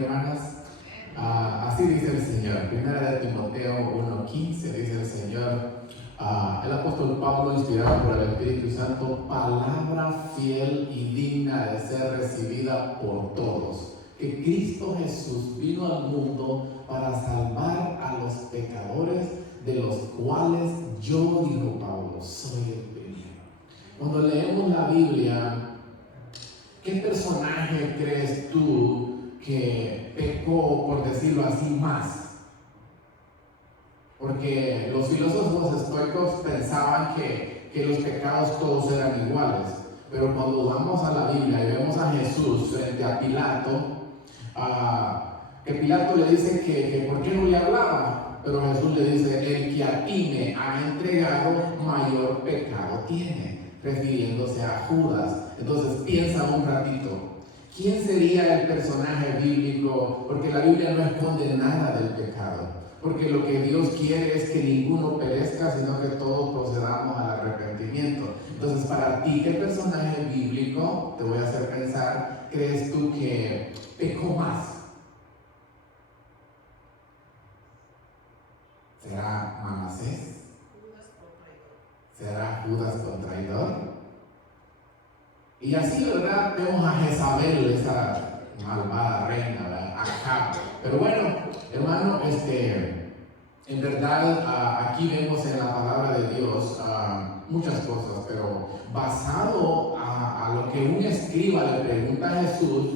Hermanas, así dice el Señor. Primera de Timoteo 1:15 dice el Señor, el apóstol Pablo, inspirado por el Espíritu Santo, palabra fiel y digna de ser recibida por todos, que Cristo Jesús vino al mundo para salvar a los pecadores, de los cuales yo, dijo Pablo, soy el primero. Cuando leemos la Biblia, ¿qué personaje crees tú que pecó, por decirlo así, más? Porque los filósofos estoicos pensaban que los pecados todos eran iguales, pero cuando vamos a la Biblia y vemos a Jesús frente a Pilato, que Pilato le dice que por qué no le hablaba, pero Jesús le dice: el que a ti me ha entregado mayor pecado tiene, refiriéndose a Judas. Entonces piensa un ratito, ¿quién sería el personaje bíblico? Porque la Biblia no esconde nada del pecado, porque lo que Dios quiere es que ninguno perezca, sino que todos procedamos al arrepentimiento. Entonces, para ti, ¿qué personaje bíblico, te voy a hacer pensar, crees tú que pecó más? ¿Será Manasés? ¿Será Judas con traidor? Y así, ¿verdad? Vemos a Jezabel, esa malvada reina, ¿verdad? Acab. Pero bueno, hermano, en verdad, aquí vemos en la palabra de Dios muchas cosas, pero basado a lo que un escriba le pregunta a Jesús,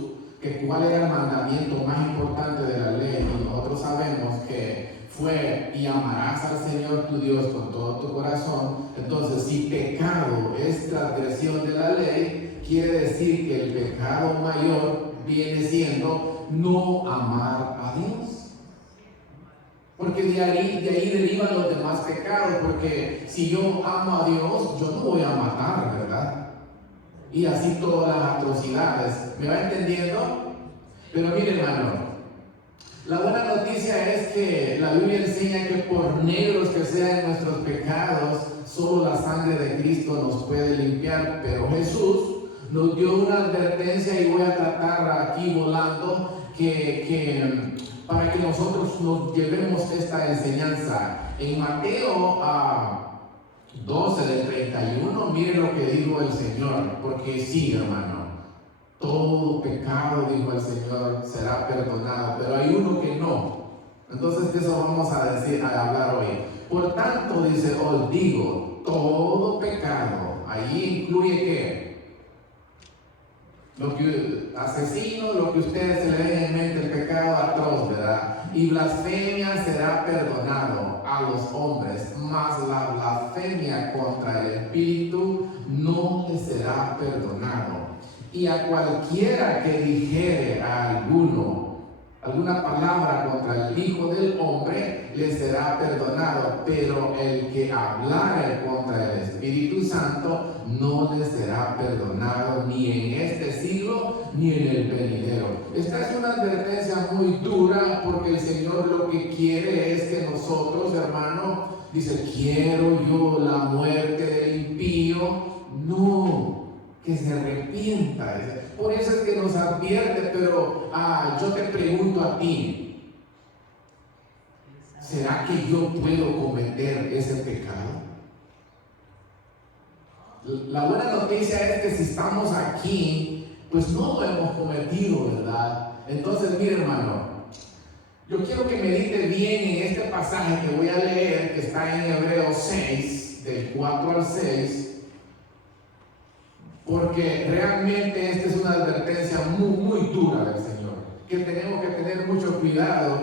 que cuál era el mandamiento más importante de la ley, y nosotros sabemos que fue: y amarás al Señor tu Dios con todo tu corazón. Entonces, si pecado es transgresión de la ley, quiere decir que el pecado mayor viene siendo no amar a Dios. Porque de ahí derivan los demás pecados, porque si yo amo a Dios, yo no voy a matar, ¿verdad? Y así todas las atrocidades. ¿Me va entendiendo? Pero mire, hermano, la buena noticia es que la Biblia enseña que por negros que sean nuestros pecados, solo la sangre de Cristo nos puede limpiar. Pero Jesús nos dio una advertencia, y voy a tratar aquí volando, que para que nosotros nos llevemos esta enseñanza. En Mateo 12 del 31, miren lo que dijo el Señor, porque sí, hermano, todo pecado, dijo el Señor, será perdonado, pero hay uno que no. Entonces de eso vamos a hablar hoy. Por tanto, dice, os digo, todo pecado, allí incluye ¿qué? Lo que asesino, lo que ustedes se le den en mente, el pecado atroz, ¿verdad? Y blasfemia será perdonado a los hombres, mas la blasfemia contra el Espíritu no le será perdonado. Y a cualquiera que dijere a alguna palabra contra el Hijo del Hombre, le será perdonado, pero el que hablare contra el Espíritu Santo no le será perdonado, ni en este siglo ni en el venidero. Esta es una advertencia muy dura, porque el Señor lo que quiere es que nosotros, hermano, dice: quiero yo la muerte del impío, no, que se arrepienta. Por eso es que nos advierte. Pero yo te pregunto a ti, ¿será que yo puedo cometer ese pecado? La buena noticia es que si estamos aquí, pues no lo hemos cometido, ¿verdad? Entonces, mire, hermano, yo quiero que medite bien en este pasaje que voy a leer, que está en Hebreos 6, del 4 al 6, porque realmente esta es una advertencia muy, muy dura del Señor, que tenemos que tener mucho cuidado.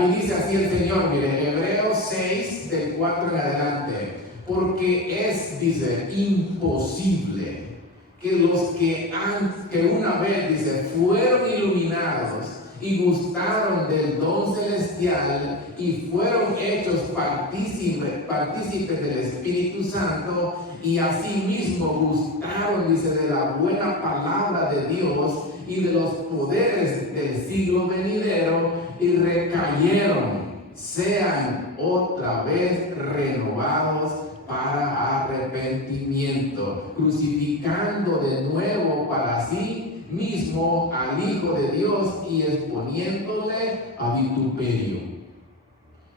Y dice así el Señor, mire, Hebreos 6, del 4 en adelante: porque dice, imposible que los que una vez, dice, fueron iluminados y gustaron del don celestial y fueron hechos partícipes del Espíritu Santo, y asimismo gustaron, dice, de la buena palabra de Dios y de los poderes del siglo venidero, y recayeron, sean otra vez renovados para arrepentimiento, crucificando de nuevo para sí mismo al Hijo de Dios y exponiéndole a vituperio.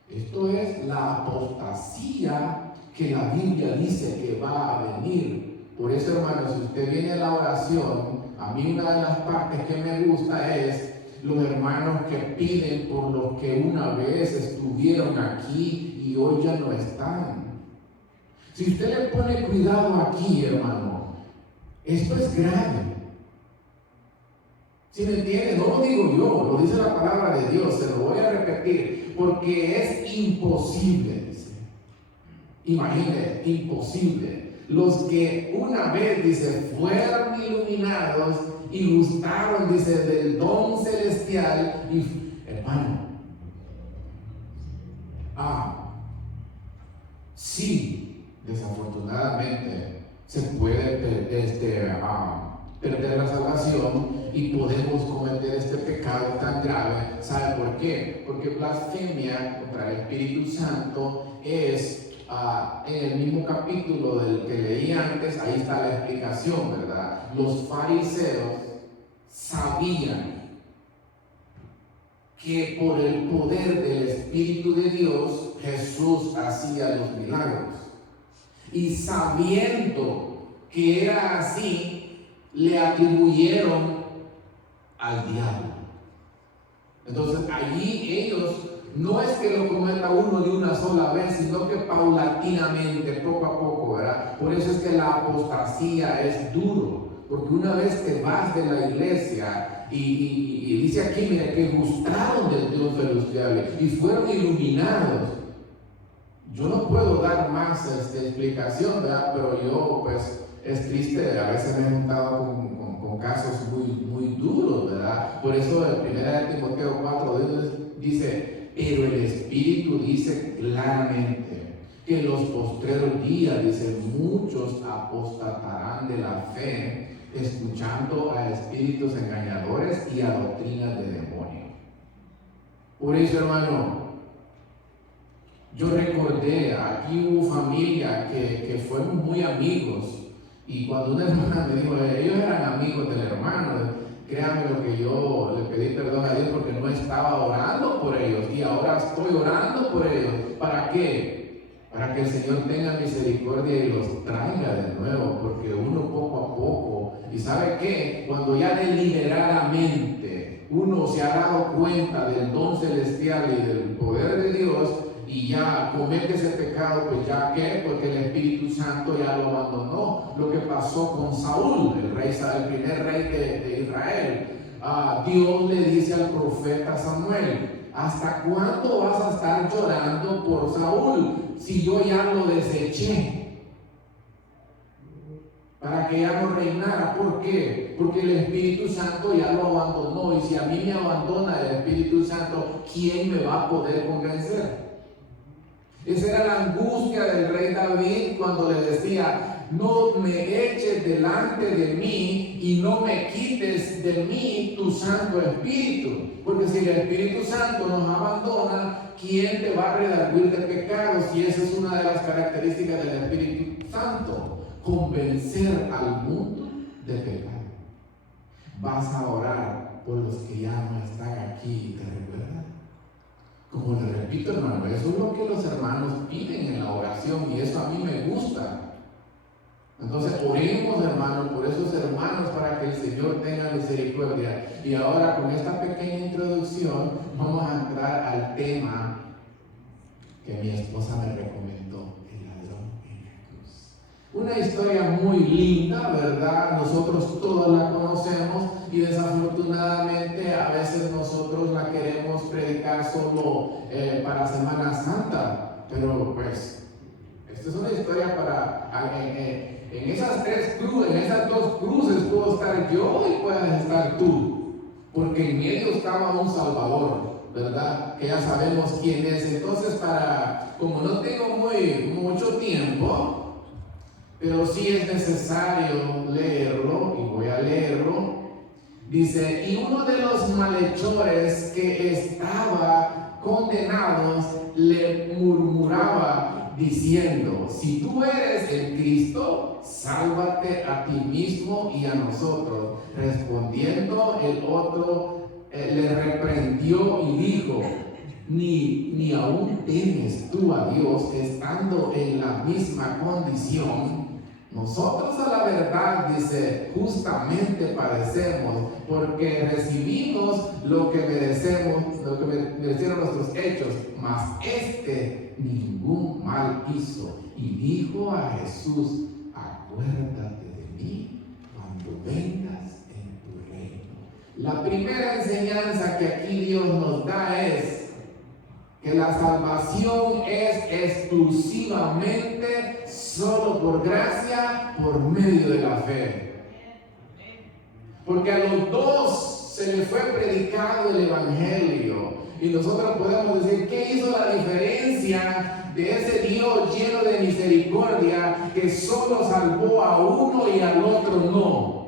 Esto es la apostasía que la Biblia dice que va a venir. Por eso, hermanos, si usted viene a la oración, a mí una de las partes que me gusta es los hermanos que piden por los que una vez estuvieron aquí y hoy ya no están. Si usted le pone cuidado aquí, hermano, esto es grave. ¿Sí me entiende? No lo digo yo, lo dice la palabra de Dios, se lo voy a repetir, porque es imposible, dice. Imagínate, imposible. Los que una vez, dice, fueron iluminados y gustaron, dice, del don celestial, y hermano, sí, desafortunadamente se puede perder la salvación y podemos cometer este pecado tan grave. ¿Sabe por qué? Porque blasfemia contra el Espíritu Santo es en el mismo capítulo del que leí antes. Ahí está la explicación, ¿verdad? Los fariseos sabían que por el poder del Espíritu de Dios Jesús hacía los milagros, y sabiendo que era así, le atribuyeron al diablo. Entonces allí ellos, no es que lo cometa uno de una sola vez, sino que paulatinamente, poco a poco, ¿verdad? Por eso es que la apostasía es duro, porque una vez que vas de la iglesia y dice aquí, mira, que gustaron del Dios celestial y fueron iluminados. Yo no puedo dar más explicación, ¿verdad? Pero yo, pues, es triste, a veces me he juntado con casos muy duros, ¿verdad? Por eso el 1 Timoteo 4 dice, pero el Espíritu dice claramente que en los postreros días, dice, muchos apostatarán de la fe, escuchando a espíritus engañadores y a doctrinas de demonios. Por eso, hermano, yo recordé, aquí hubo familia que fueron muy amigos, y cuando una hermana me dijo, ellos eran amigos del hermano, créanme lo que yo le pedí perdón a Dios porque no estaba orando por ellos, y ahora estoy orando por ellos. ¿Para qué? Para que el Señor tenga misericordia y los traiga de nuevo, porque uno poco a poco, y ¿sabe qué? Cuando ya deliberadamente uno se ha dado cuenta del don celestial y del poder de Dios, y ya comete ese pecado, pues ya ¿qué? Porque el Espíritu Santo ya lo abandonó. Lo que pasó con Saúl, el primer rey de Israel. Dios le dice al profeta Samuel, ¿hasta cuándo vas a estar llorando por Saúl si yo ya lo deseché para que ya no reinara? ¿Por qué? Porque el Espíritu Santo ya lo abandonó, y si a mí me abandona el Espíritu Santo, ¿quién me va a poder convencer? Esa era la angustia del rey David cuando le decía, no me eches delante de mí y no me quites de mí tu Santo Espíritu. Porque si el Espíritu Santo nos abandona, ¿quién te va a redarguir de pecados? Y esa es una de las características del Espíritu Santo, convencer al mundo de pecado. Vas a orar por los que ya no están aquí, ¿te recuerdas? Como le repito, hermano, eso es lo que los hermanos piden en la oración, y eso a mí me gusta. Entonces oremos, hermanos, por esos hermanos, para que el Señor tenga misericordia. Y ahora, con esta pequeña introducción, vamos a entrar al tema que mi esposa me recomendó, el ladrón en la cruz. Una historia muy linda, ¿verdad? Nosotros todos la conocemos, y desafortunadamente a veces nosotros la queremos predicar solo para Semana Santa, pero pues esta es una historia para en esas dos cruces puedo estar yo y puedes estar tú, porque en medio estaba un Salvador, ¿verdad? Que ya sabemos quién es. Entonces, como no tengo mucho tiempo, pero sí es necesario leerlo, y voy a leerlo. Dice, y uno de los malhechores que estaba condenado le murmuraba, diciendo: si tú eres el Cristo, sálvate a ti mismo y a nosotros. Respondiendo el otro, le reprendió y dijo: ni aún temes tú a Dios, estando en la misma condición. Nosotros a la verdad, dice, justamente padecemos, porque recibimos lo que merecemos, lo que merecieron nuestros hechos, mas ningún mal hizo. Y dijo a Jesús: acuérdate de mí cuando vengas en tu reino. La primera enseñanza que aquí Dios nos da es que la salvación es exclusivamente solo por gracia, por medio de la fe. Porque a los dos se les fue predicado el Evangelio. Y nosotros podemos decir: ¿qué hizo la diferencia de ese Dios lleno de misericordia que solo salvó a uno y al otro no?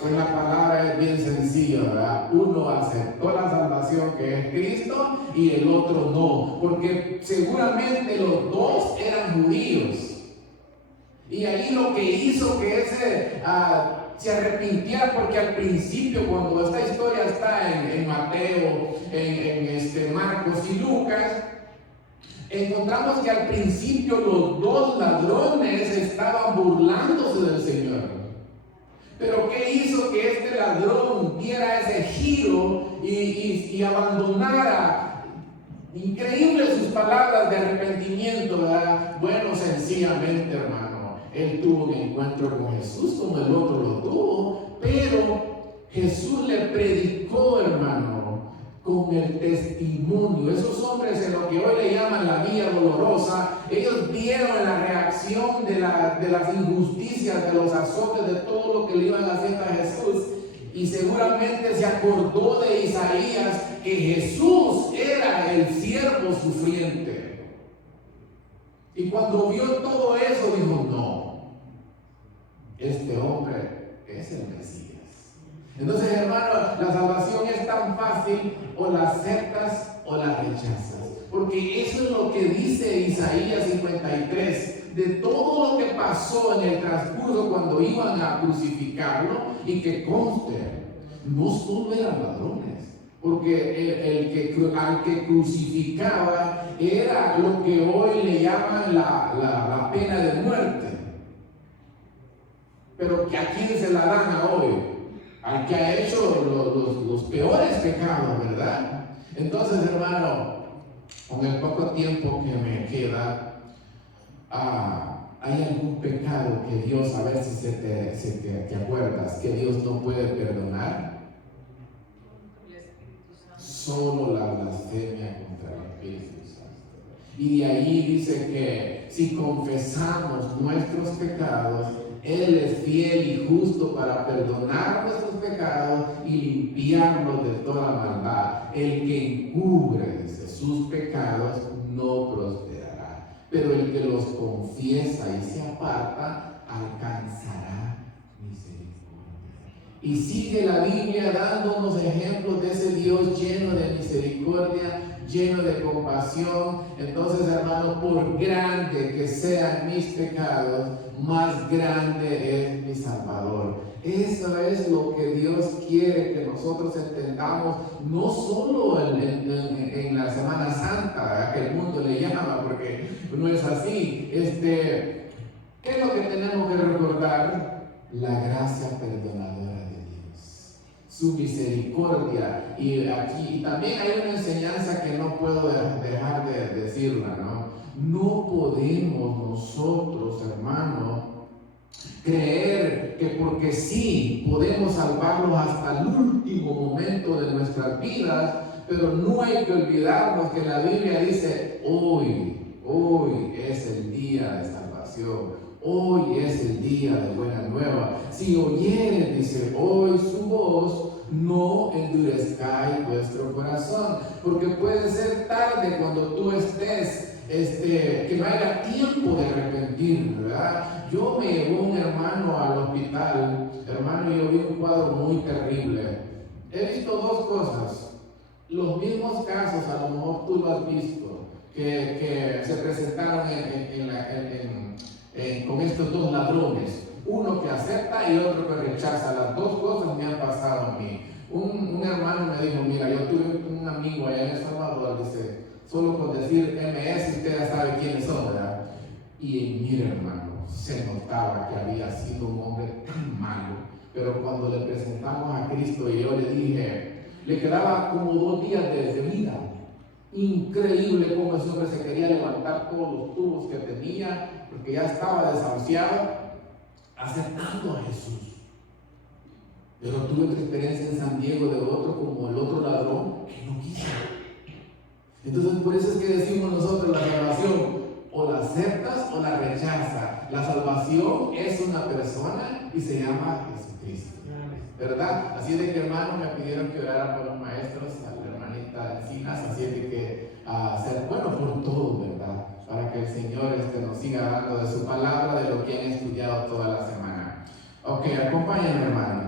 Pues la palabra es bien sencilla, ¿verdad? Uno aceptó la salvación que es Cristo y el otro no, porque seguramente los dos eran judíos. Y ahí lo que hizo que ese se arrepintiera, porque al principio, cuando esta historia está en Mateo, en Marcos y Lucas, encontramos que al principio los dos ladrones estaban burlándose del Señor. Pero ¿qué hizo que este ladrón diera ese giro y abandonara? Increíble sus palabras de arrepentimiento, ¿verdad? Bueno, sencillamente, hermano, él tuvo un encuentro con Jesús como el otro lo tuvo, pero Jesús le predicó, hermano, con el testimonio. Esos hombres, en lo que hoy le llaman la vía dolorosa, ellos vieron la reacción de las injusticias, de los azotes, de todo lo que le iban haciendo a Jesús, y seguramente se acordó de Isaías, que Jesús era el siervo sufriente. Y cuando vio todo eso, dijo: no, este hombre es el Mesías. Entonces, hermano, la salvación es tan fácil: o la aceptas o la rechazas. Porque eso es lo que dice Isaías 53, de todo lo que pasó en el transcurso cuando iban a crucificarlo, y que conste, no solo eran ladrones, porque al que crucificaba era lo que hoy le llaman la pena de muerte. Pero ¿a quién se la dan a hoy? Al que ha hecho los peores pecados, ¿verdad? Entonces, hermano, con el poco tiempo que me queda, ¿hay algún pecado que Dios, a ver si te acuerdas, que Dios no puede perdonar? Solo la blasfemia contra el Espíritu Santo. Y de ahí dice que si confesamos nuestros pecados, Él es fiel y justo para perdonar nuestros pecados y limpiarnos de toda maldad. El que encubre, dice, sus pecados no prosperará, pero el que los confiesa y se aparta alcanzará misericordia. Y sigue la Biblia dándonos ejemplos de ese Dios lleno de misericordia, lleno de compasión. Entonces, hermano, por grande que sean mis pecados, más grande es mi Salvador. Eso es lo que Dios quiere que nosotros entendamos, no solo en la Semana Santa, ¿verdad?, que el mundo le llama, porque no es así. ¿Qué es lo que tenemos que recordar? La gracia perdonadora de Dios, su misericordia. Y aquí también hay una enseñanza que no puedo dejar de decirla, ¿no? No podemos nosotros, hermanos, creer que porque sí podemos salvarlos hasta el último momento de nuestras vidas, pero no hay que olvidarnos que la Biblia dice: hoy es el día de salvación, hoy es el día de buena nueva. Si oyeres, dice, hoy su voz, no endurezcáis vuestro corazón, porque puede ser tarde cuando tú estés que no haya tiempo de arrepentir, ¿verdad? Yo me llevó un hermano al hospital, hermano, y yo vi un cuadro muy terrible. He visto dos cosas, los mismos casos, a lo mejor tú lo has visto, que se presentaron con estos dos ladrones. Uno que acepta y otro que rechaza. Las dos cosas me han pasado a mí. Un hermano me dijo, mira, yo tuve un amigo allá en El Salvador, dice, solo con decir MS usted ya sabe quiénes son, ¿verdad? Y mira, hermano, se notaba que había sido un hombre tan malo, pero cuando le presentamos a Cristo y yo le dije, le quedaba como 2 días de vida. Increíble cómo ese hombre se quería levantar todos los tubos que tenía, porque ya estaba desahuciado, aceptando a Jesús. Pero tuve otra experiencia en San Diego de otro, como el otro ladrón, que no quiso. Entonces, por eso es que decimos nosotros la salvación, o la aceptas o la rechazas. La salvación es una persona y se llama Jesucristo, ¿verdad? Así de que, hermano, me pidieron que orara por los maestros, a la hermanita Encinas, así de que ser bueno por todo, ¿verdad? Para que el Señor nos siga dando de su palabra, de lo que han estudiado toda la semana. Ok, acompáñenme, hermano.